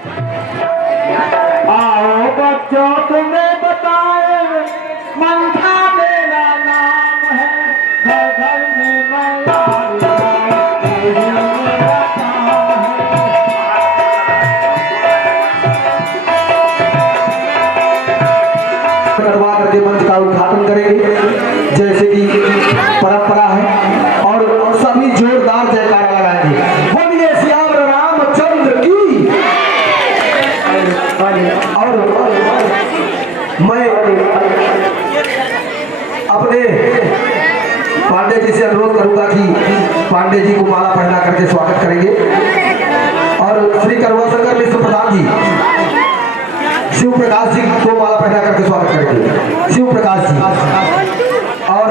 आओ बच्चों तुम्हें बताए मंथा मेरा नाम है, घर घर में मैया करवा करके मंच का उद्घाटन करेंगे जैसे कि परंपरा है और सभी जोरदार जयकारा लगाएंगे। बोलिए श्याम रामचंद्र की। और मैं अपने पांडे जी से अनुरोध करूंगा कि पांडे जी को माला पहना करके स्वागत करेंगे और श्री करवाशंकर मिश्र प्रधान जी शिव प्रकाश जी को माला पहना करके स्वागत करेंगे। शिव प्रकाश जी और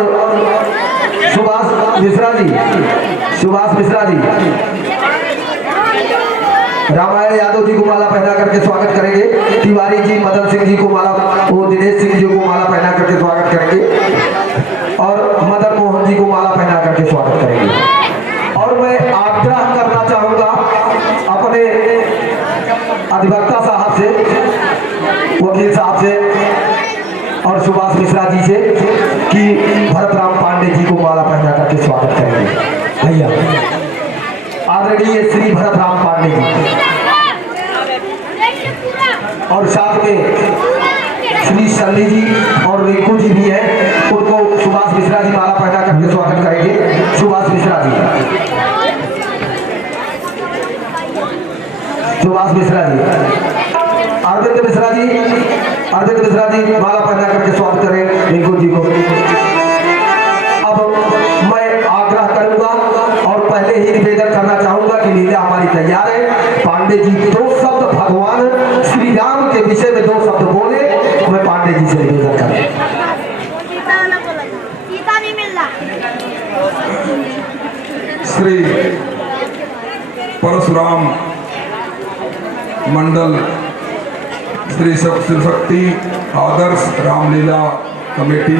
सुभाष मिश्रा जी, सुभाष मिश्रा जी रामायण यादव जी को माला पहना करके स्वागत करेंगे। तिवारी जी मदन सिंह जी को माला, वो दिनेश सिंह जी को माला पहना करके स्वागत करेंगे और मदन मोहन जी को माला पहना करके स्वागत करेंगे। और मैं आग्रह करना चाहूंगा अपने अधिवक्ता साहब से, वकील साहब से और सुभाष मिश्रा जी से कि भरत राम पांडे जी को माला पहना करके स्वागत करेंगे। भैया आदरणीय श्री भरत राम पांडे जी और साथ में श्री सल्ली जी और रिंकू जी भी हैं, उनको सुभाष मिश्रा जी माला पहना करके स्वागत करेंगे। सुभाष मिश्रा जी, सुभाष मिश्रा जी, अरविंद मिश्रा जी, अरविंद मिश्रा जी माला पहना करके स्वागत करें रिंकू जी को। अब मैं आग्रह करूंगा और पहले ही निवेदन करना चाहूंगा कि लीला हमारी तैयार है। पांडे जी 2 शब्द भगवान श्री राम के विषय में 2 शब्द बोले, मैं पांडे जी से निवेदन करूं। श्री परशुराम मंडल श्री शक्ति आदर्श रामलीला कमेटी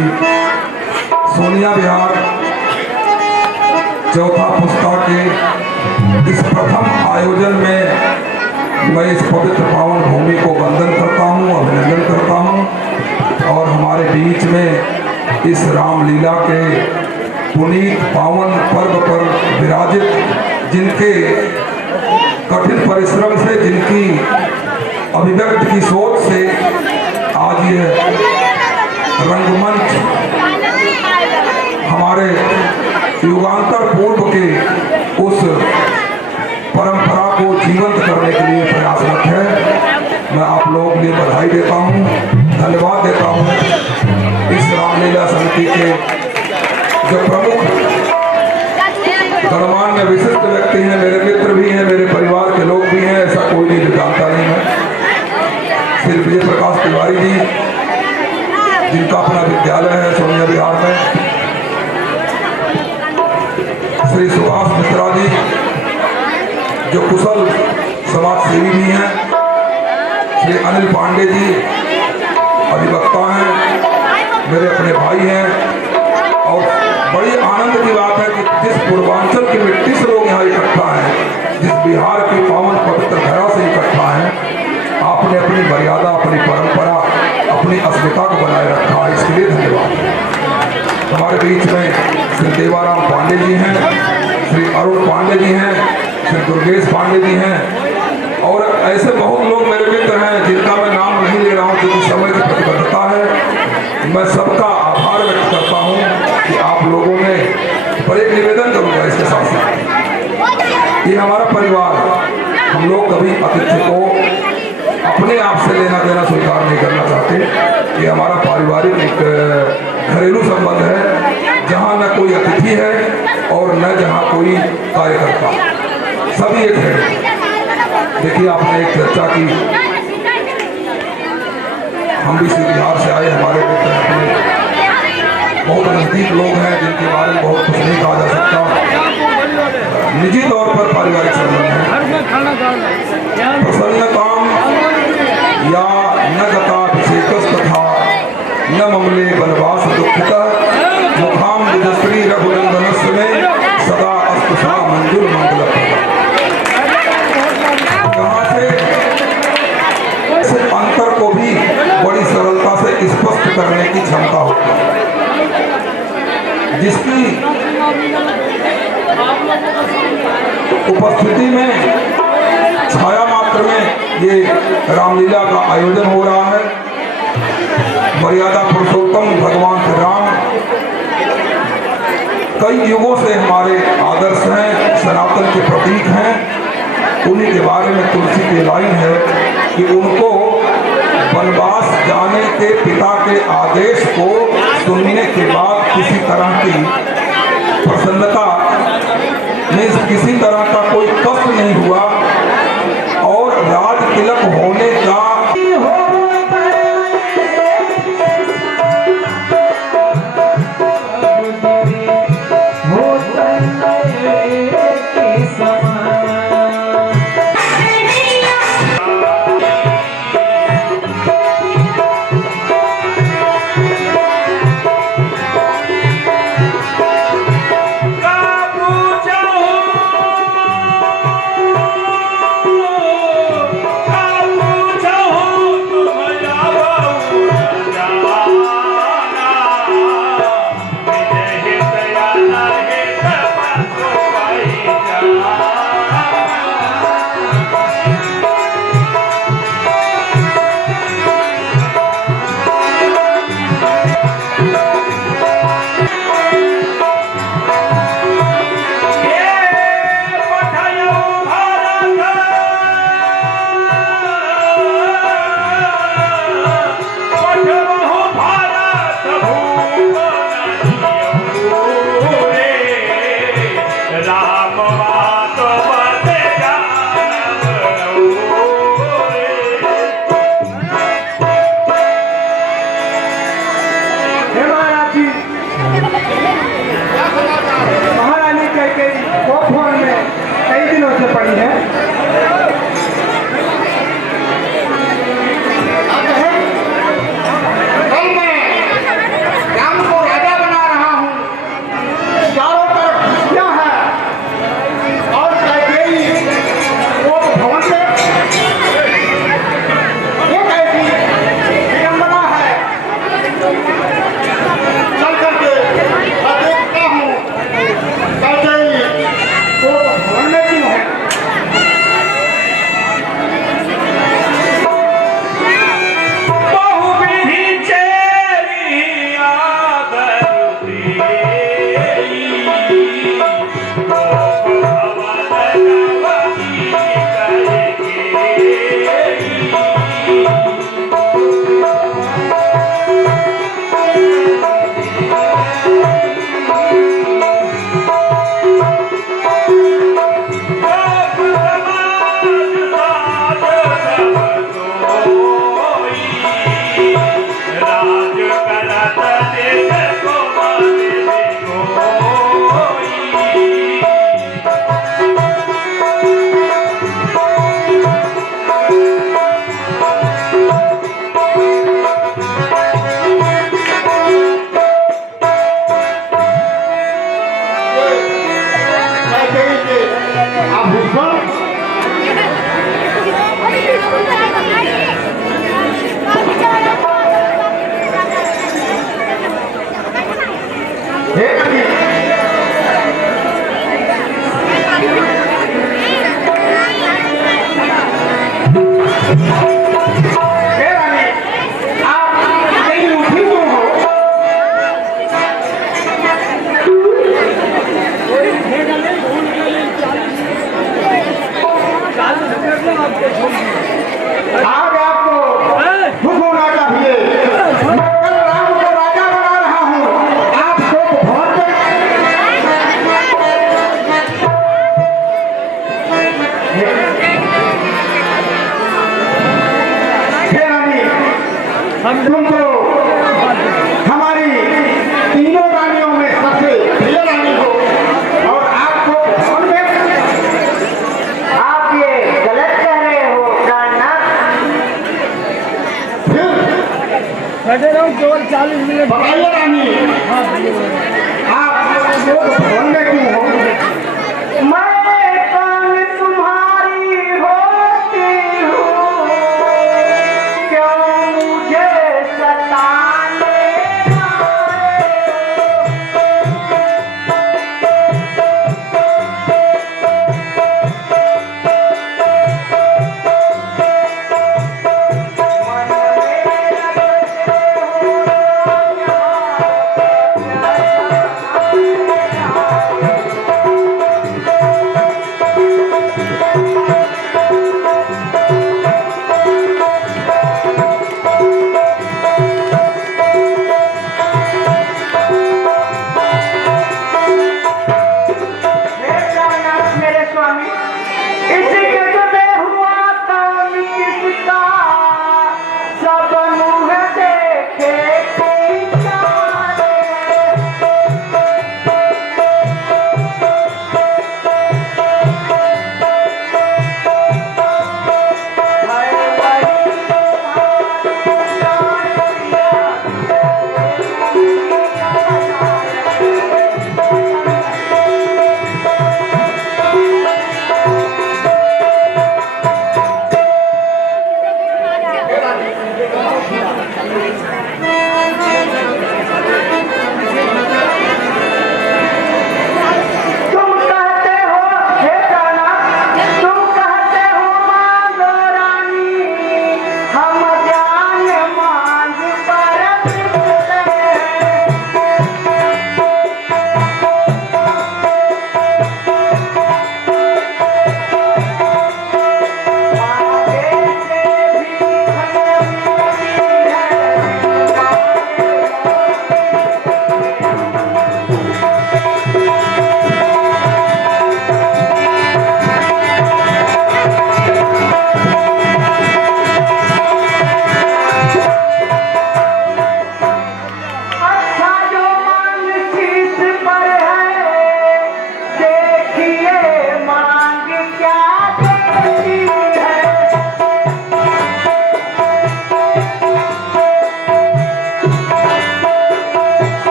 सोनिया विहार चौथा पुस्ता के इस प्रथम आयोजन में मैं इस पवित्र पावन भूमि को वंदन करता हूँ, अभिनंदन करता हूँ और हमारे बीच में इस रामलीला के पुनीत पावन पर्व पर विराजित जिनके कठिन परिश्रम से, जिनकी अभिव्यक्त की सोच से आज ये रंगमंच हमारे युगांतर पूर्व के उस परंपरा को जीवंत करने के लिए प्रयासरत है। मैं आप लोगों के लिए बधाई देता हूँ, धन्यवाद देता हूँ। इस रामलीला समिति के जो प्रमुख गणमान्य विशिष्ट व्यक्ति हैं, मेरे मित्र भी हैं, मेरे परिवार के लोग भी हैं, ऐसा कोई नहीं जो जानता नहीं है। श्री विजय प्रकाश तिवारी जी जिनका अपना विद्यालय है सोनिया विहार में, श्री सुभाष मिश्रा जी जो कुशल समाज सेवी भी हैं, श्री अनिल पांडे जी अधिवक्ता हैं, मेरे अपने भाई हैं। और बड़ी आनंद की बात है कि जिस पूर्वांचल की मिट्टी से लोग यहाँ इकट्ठा हैं, जिस बिहार की पावन पवित्र धरा से इकट्ठा हैं, आपने अपनी मर्यादा, अपनी परंपरा, अपनी अस्मिता को बनाए रखा है, इसके लिए धन्यवाद। हमारे बीच में श्री देवाराम पांडे जी हैं, श्री अरुण पांडे जी हैं, श्री दुर्गेश पांडे जी हैं और ऐसे बहुत लोग मेरे मित्र हैं जिनका मैं नाम नहीं ले रहा हूँ क्योंकि समय की प्रतिबद्धता है। मैं सबका आभार व्यक्त करता हूँ कि आप लोगों ने, पर एक निवेदन करूँगा इसके साथ साथ, ये हमारा परिवार, हम लोग कभी अतिथि को अपने आप से लेना देना स्वीकार नहीं करना चाहते। ये हमारा पारिवारिक एक घरेलू संबंध है जहाँ न कोई अतिथि है और न जहाँ कोई कार्यकर्ता, सभी एक है। देखिए आपने एक चर्चा की, हम भी श्री बिहार से आए, हमारे मित्र अपने बहुत नजदीक लोग हैं जिनके बारे में बहुत कुछ नहीं कहा जा सकता, निजी तौर पर पारिवारिक संबंध है। प्रसन्नताम या न गताभिषेकस्तथा न ममले वनवास दुखिता मुखाम विजश्री रघुनंदनस्य में सदा अस्पृशा मंजुल मंगल। कहाँ से जिसकी उपस्थिति में छाया मात्र में ये रामलीला का आयोजन हो रहा है। मर्यादा पुरुषोत्तम भगवान श्री राम कई युगों से हमारे आदर्श हैं, सनातन के प्रतीक हैं। उन्हीं के बारे में तुलसी की लाइन है कि उनको वनवास जाने के पिता के आदेश को सुनने के बाद किसी तरह की प्रसन्नता में किसी तरह का कोई कष्ट नहीं हुआ और राज तिलक होने का पड़ी है। कल मैं राम को राजा बना रहा हूँ, चारों तरफ खुशियाँ हैं और कैकेयी वो भवन में एक ऐसी विडंबना है। चल करके मैं देखता हूँ कैकेयी वो भवन में क्यों है। तुमको हमारी तीनों रानियों में सबसे प्रिय रानी हो और आपको भवन में आप ये गलत कह रहे हो प्राणनाथ। फिर 40 मिनट बताइए रानी, आप लोग भवन में क्यों हो। मैं कौन तुम्हारी होती हूँ, क्यों मुझे सताने आए हो।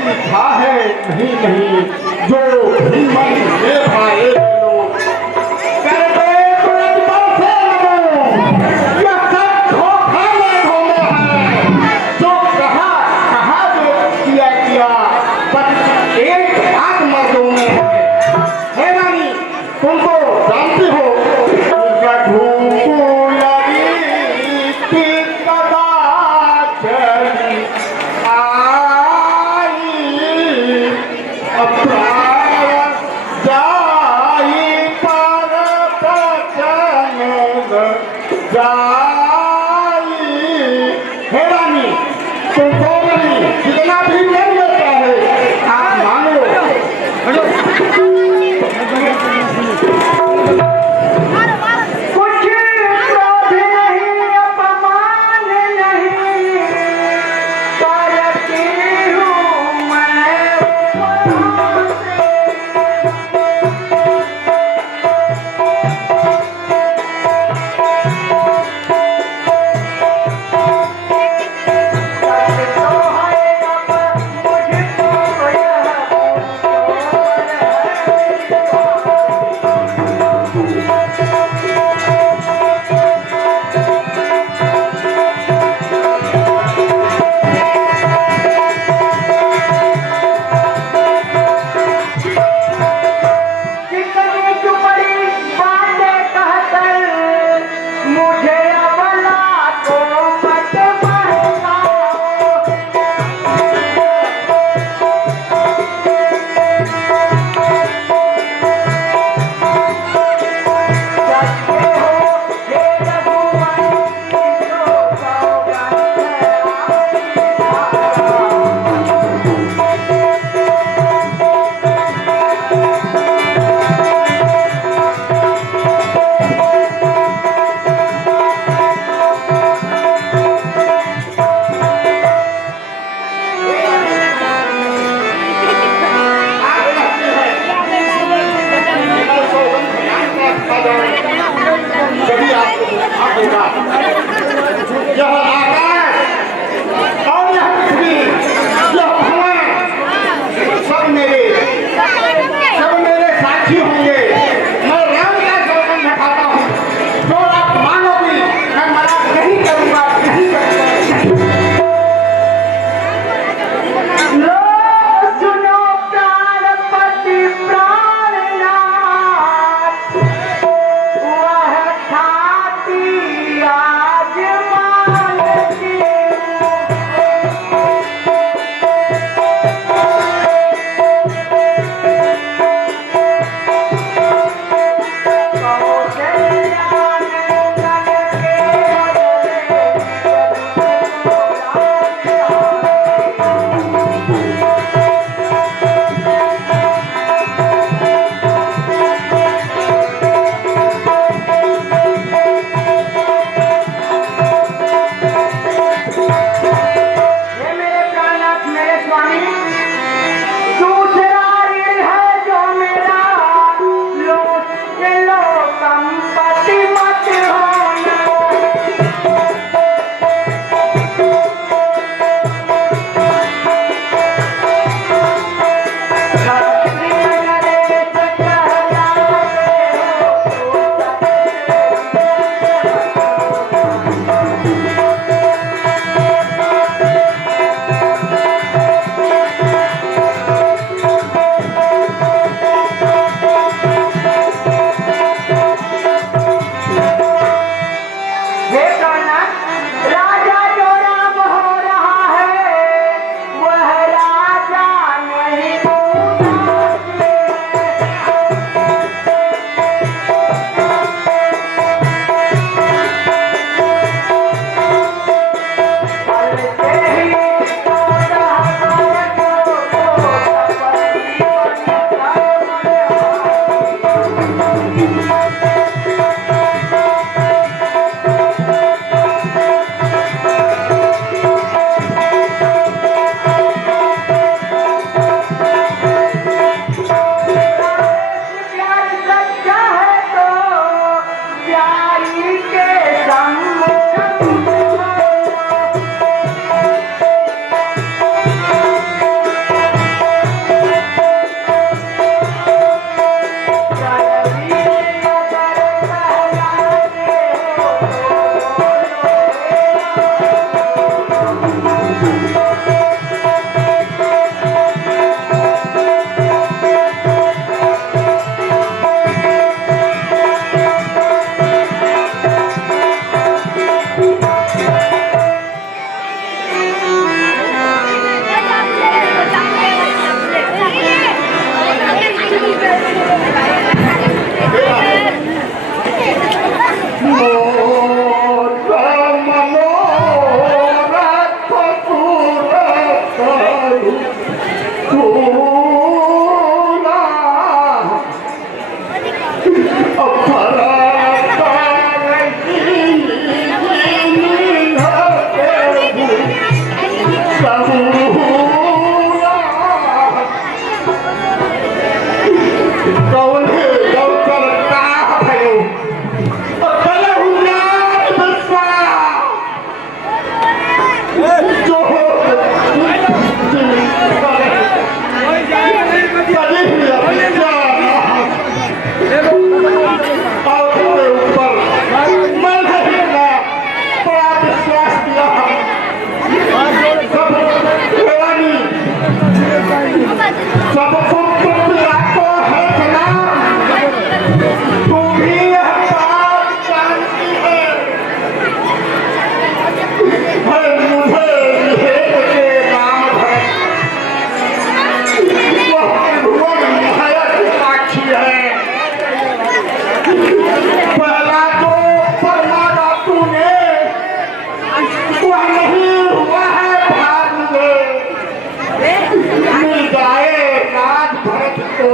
की इच्छा है नहीं नहीं जो भी मन में भाए लोग कर दे तुरंत बल से लगो। यह सब धोखा में धोने हैं जो कहा जो किया बस एक हाथ मर्दों में है रानी तुमको जानती हो धूप लगी थी कदा चली आई अप्राण जाई पर बचन जाई। हे रानी तुमको जितना भी मिल लेता है आप मानो। कुछ क्रोध नहीं अपमान नहीं करती हूँ मैं वहाँ से तो है अब मुझको यह कितनी चुपड़ी बातें कहकर मुझे अबला को मत बहकाओ। सत्य हो हे रघुवर तो सौगंध कभी आपको धोखा होगा। यह आकाश और यह पृथ्वी यह भवन सब मेरे साक्षी होंगे। मैं राम का सौगंध खाता हूँ जो आप मानोगी मैं मना नहीं करूँगा नहीं करूँगा। लो सुनो प्राणपति प्राणनाथ वह ठाती आज मानती कभी भी अपने और अपने ऊपर मैं नहीं ना बड़ा विश्वास किया सब रानी सब कुछ आपको है सलाम तू भी यह बात जानती है मुझे के नाम है वह साक्षी है पहला तो फरमाना तूने वह नहीं हुआ है भाग में मिल जाए राज भरत को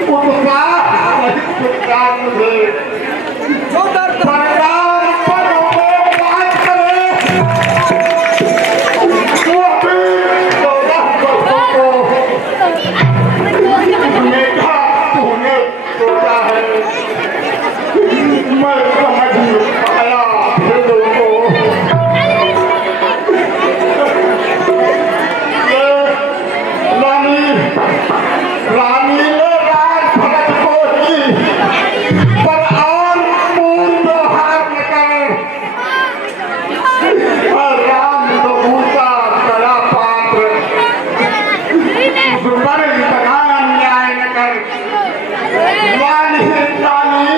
उसका सहित मुझे परिणाम पर वो बात करे वो भी 14 वर्षों को मेघा तूने सोचा है मैं समझ आया फिर को रानी रानी ने राज भरत को ही पर और पूर्ण व्यवहार न करे और राम प्रभु का कड़ा पात्र पर इतना अन्याय न कर रानी रानी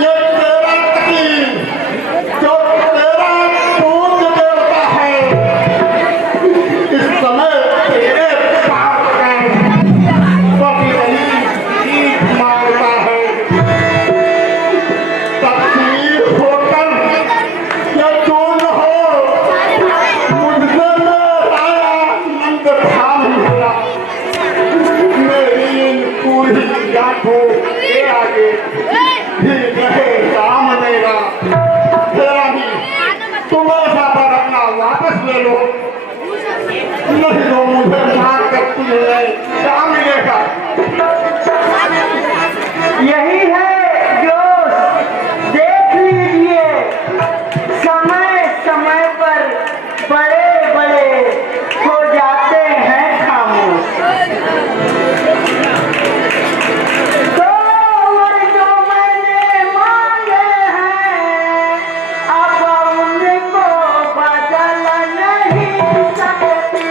ये तेरा पति जो तेरा पूज्य देवता है इस समय तेरे पास है कभी नहीं भीख मांगता है तकलीफ होकर ये चूर्ण हो मुझसे मेरा आनंद धाम मेरा मेरी पूरी गांठों के आगे ठीक रहे काम मेरा तेरा भी तुम ऐसा पर अपना वापस ले लो नहीं तो मुझे मार कर तुझे क्या मिलेगा यही है जो देख लीजिए समय समय पर बड़े बड़े हो जाते हैं खामोश तो वर जो मैंने मांगे हैं अब उनको बदल नहीं सकती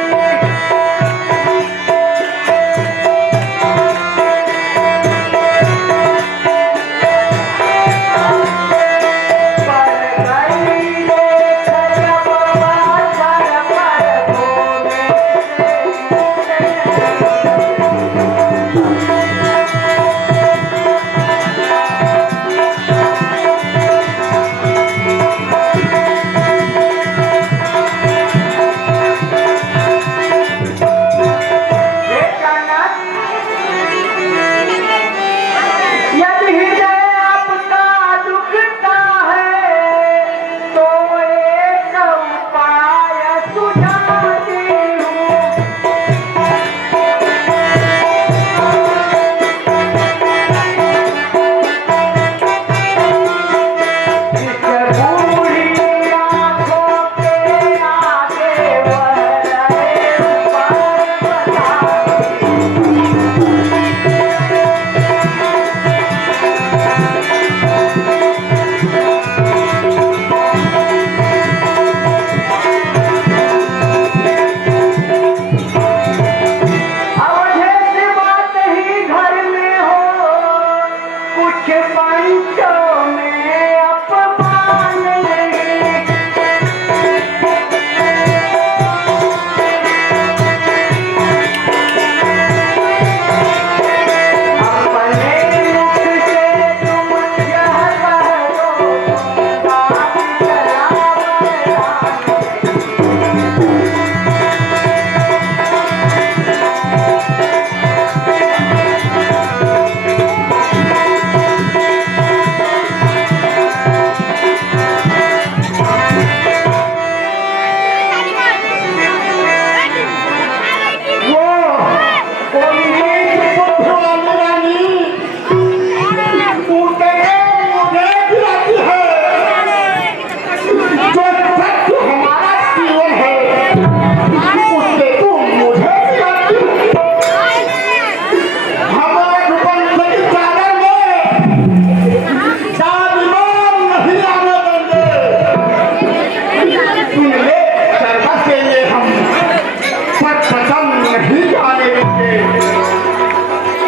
के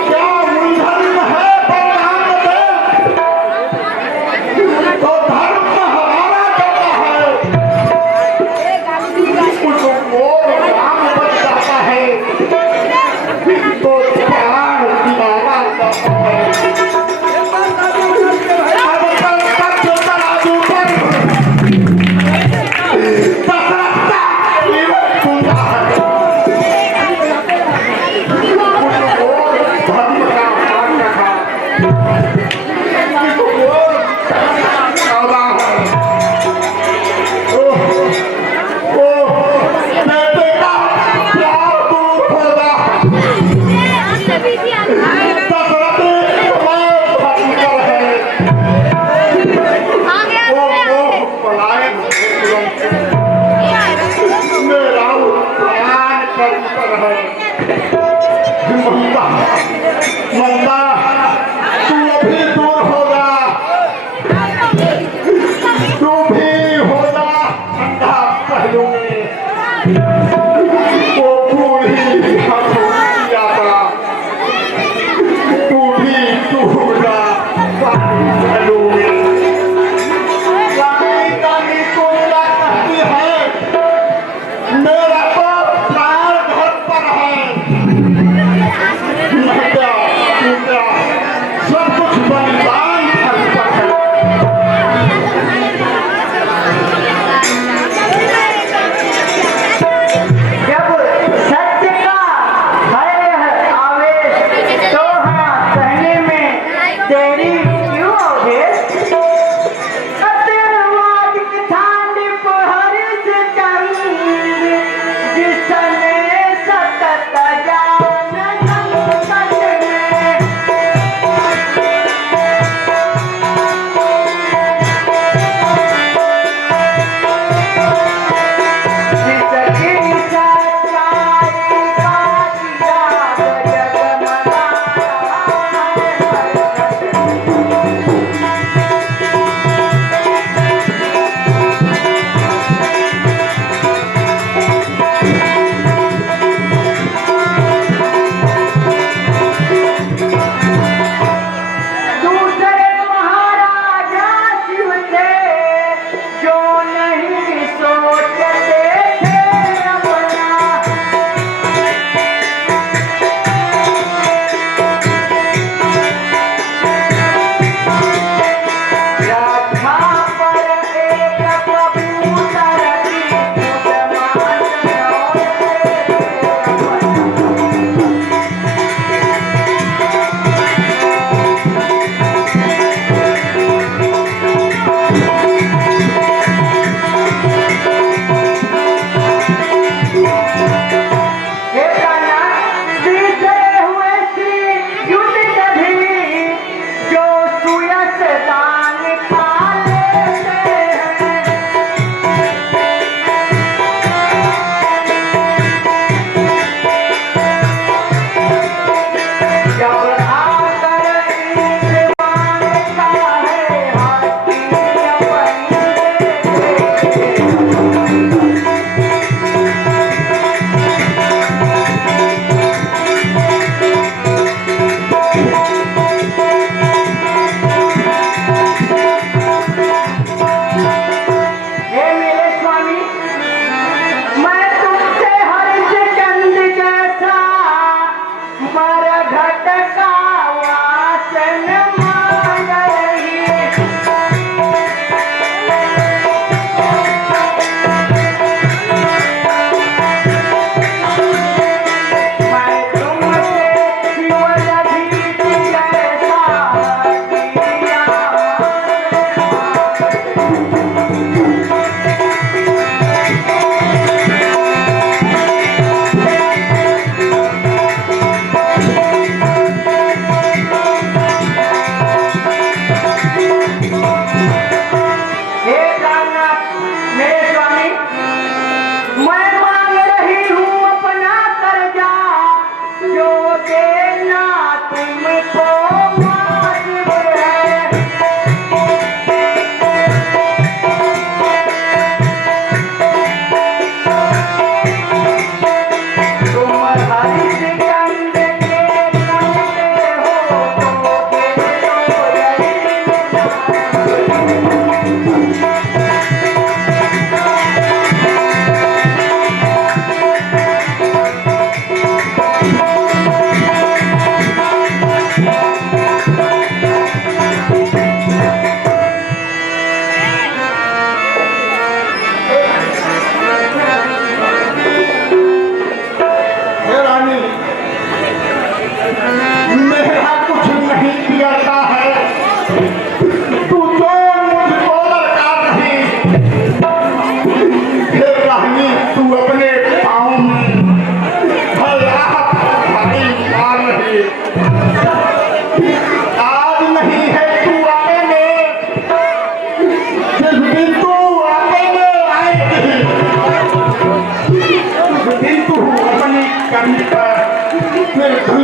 क्या मूलधन है बलराम देव, तो धर्म हमारा कहता है, उसको मोर राम बन जाता है, तो प्राण दीवाना करता है। अब तक तराजू पर दशरथ का जीवन पूजा है।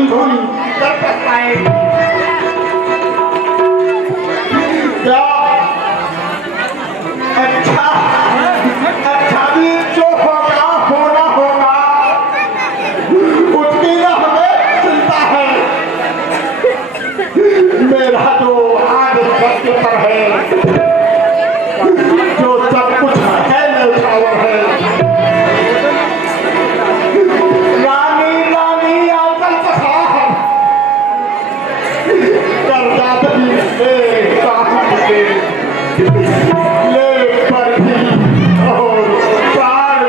धुन कर पाए क्या अच्छा अच्छा भी जो होगा होना होगा उसकी ना हमें चिंता है। मेरा जो आज सत्य पर है जो सब कुछ है न्यौछावर है। रानी रानी आकर कहा कर्जा भी ले साहब के ले पर भी और प्राण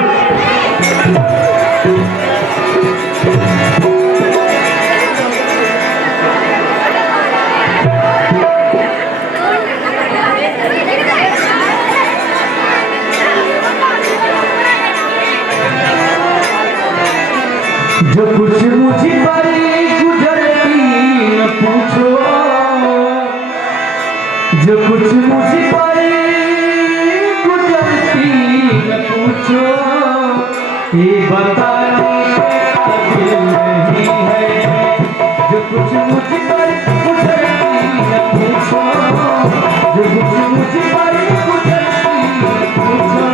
जो कुछ मुझ पर गुजरती न पूछो, जो कुछ मुझ पर गुजरती न पूछो, ये बताने का दिल नहीं है। जो कुछ मुझ पर गुजरती न पूछो, जो कुछ मुझ पर गुजरती न पूछो,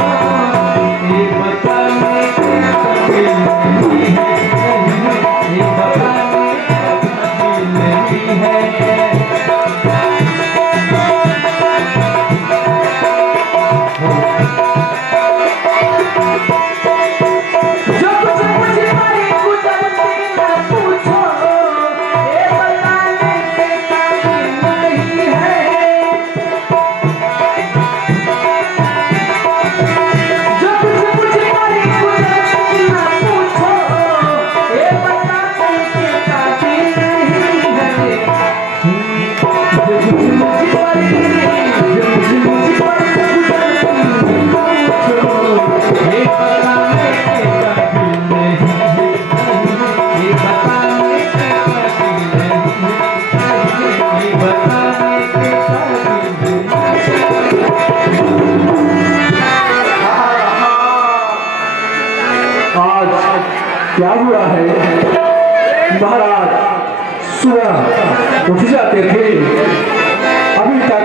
ये बताने का दिल नहीं है। ये बताने का दिल नहीं है। जो कुछ मुझे पर गुजरती न पूछो, ये बताने का दिल नहीं है। जो कुछ मुझे पर गुजरती न पूछो, ये बताने का दिल नहीं है। जो कुछ मुझे पर जो कुछ मुझे पर गुजरती न पूछो, ये बताने का दिल नहीं है। ये बताने का दिल नहीं है। ये बताने का दिल आज क्या हुआ है महाराज? सुबह उठ जाते थे, अभी तक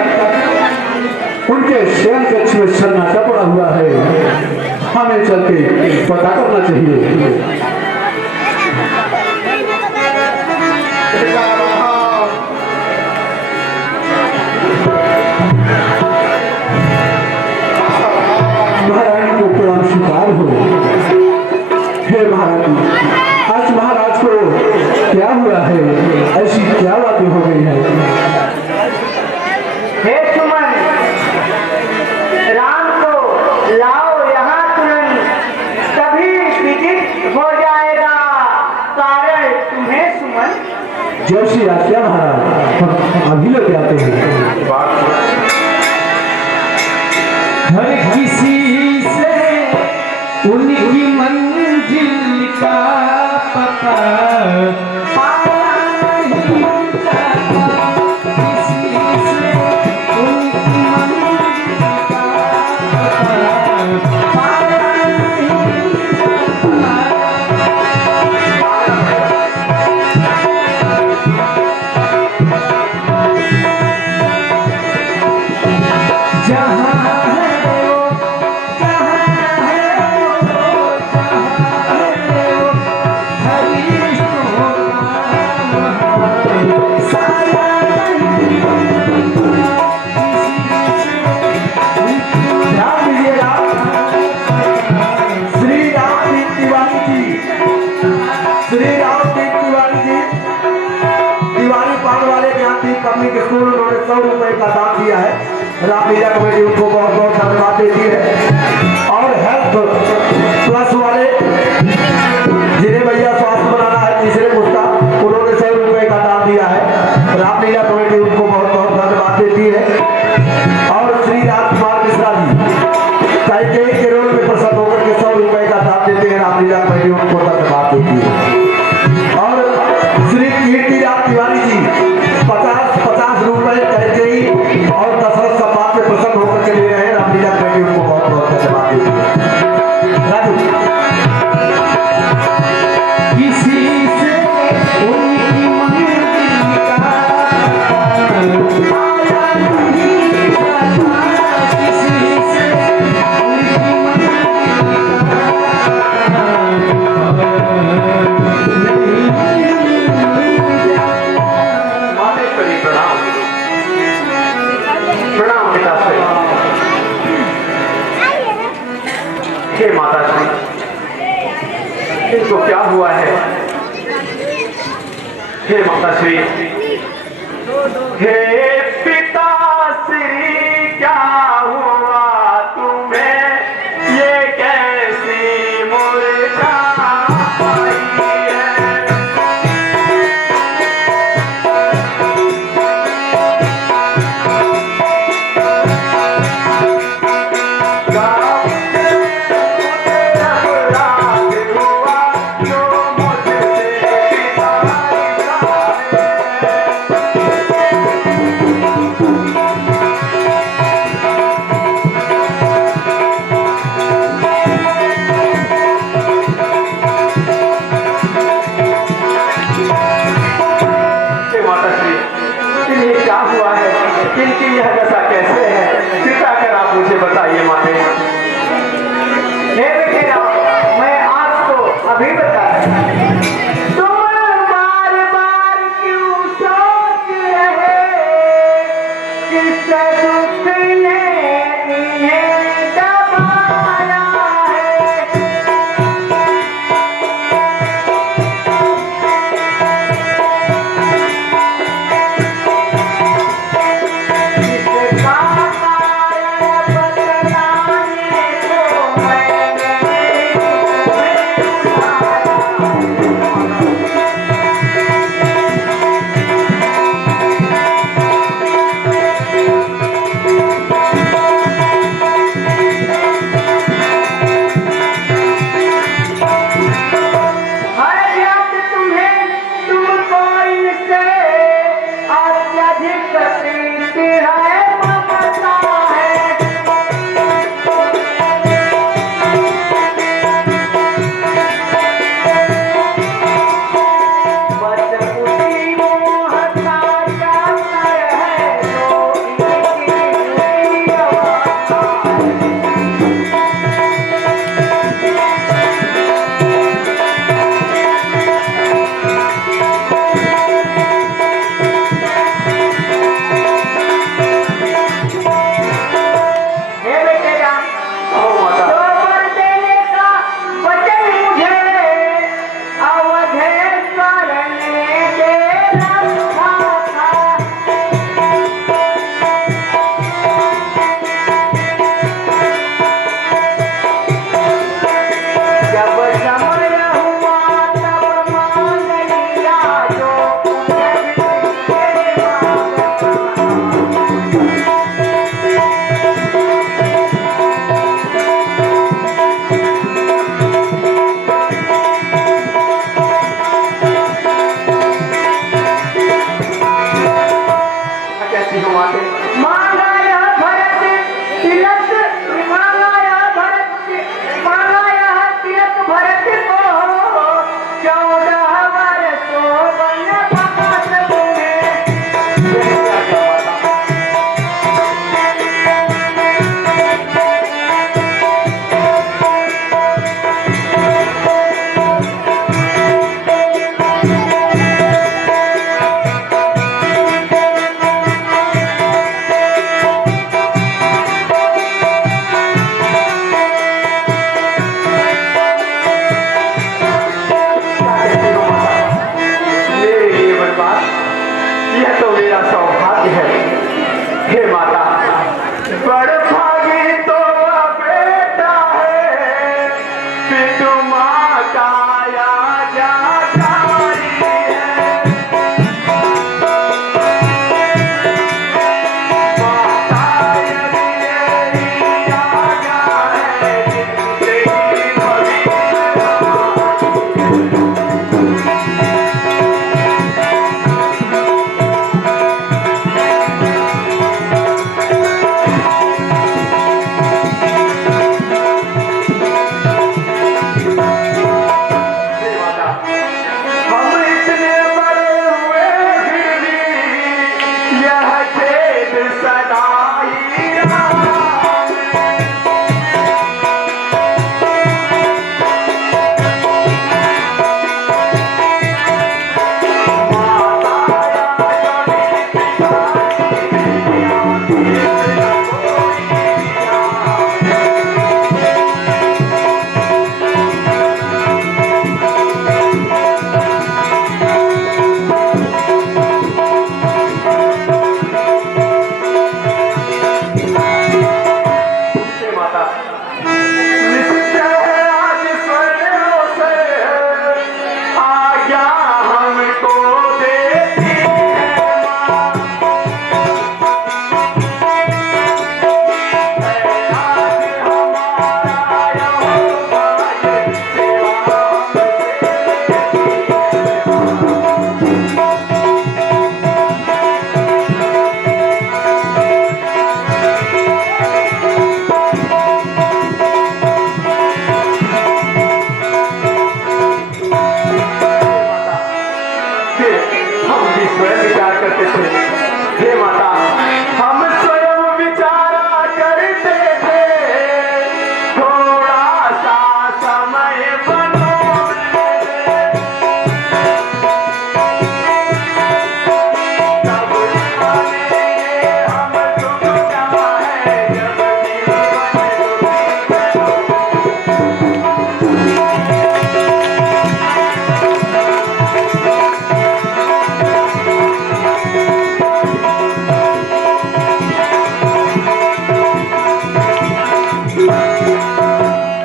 उनके शयन कक्ष में सन्नाटा पड़ा हुआ है। हमें चल के पता करना चाहिए। महारानी को प्रणाम स्वीकार हो। हे महारानी, आज महाराज को क्या हुआ है? ऐसी क्या बातें हो गई है? हे सुमन, राम को लाओ यहाँ तुरंत, तभी विदित हो जाएगा कारण तुम्हें सुमन। जैसी आज्ञा महाराज, हम अभी लेके आते हैं। हर किसी से उनकी मंजिल का पता पाया नहीं जाता। किसी से उनकी मंजिल का पता पाया नहीं जाता। जहाँ पब्लिक स्कूल उन्होंने 100 रुपए का दान दिया है। रामलीला कमेटी उनको बहुत बहुत धन्यवाद देती है। और हेल्थ प्लस वाले जिन्हें भैया स्वास्थ्य बनाना है तीसरे पुस्ता, उन्होंने 100 रुपए का दान दिया है। रामलीला कमेटी उनको बहुत बहुत धन्यवाद देती है। और श्री राजकुमार मिश्रा जी कैकेयी के रोल में प्रसन्न होकर के 100 रुपए का दान देते हैं। रामलीला कमेटी उनको धन्यवाद देती है। और श्री कीर्तिराज तिवारी जी 50 रुपए कैकेयी और दशरथ समाज में प्रसन्न होकर के ले रहे हैं। रामलीला कमेटी उनको बहुत बहुत हे माता श्री, हे पिता श्री, क्या हुआ तुम्हें, ये कैसी मूर्छा आई है। इनकी यह दशा कैसे है, कृपा कर आप मुझे बताइए माते। हे बेटेरा, मैं आपको अभी बताया, तुम बार बार क्यों सोच रहे, किस दुख ने इन्हें दबाया है। इसका कारण बतलाने फिर हम भी स्वयं विचार करते थे। हे माता, हम स्वयं विचारा करते थे, थोड़ा सा समय बनो तब जानेंगे हम तुम क्या है जब जीवन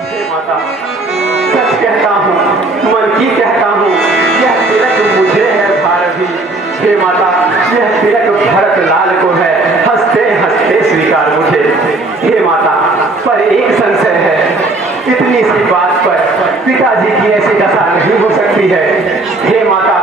हे माता, सच कहता हूँ, मन की कहता हूँ, यह तिलक मुझे है भारती। हे माता, यह तिलक भरत लाल को है, हंसते हंसते स्वीकार मुझे। हे माता, पर एक संशय है, इतनी सी बात पर पिताजी की ऐसी दशा नहीं हो सकती है। हे माता,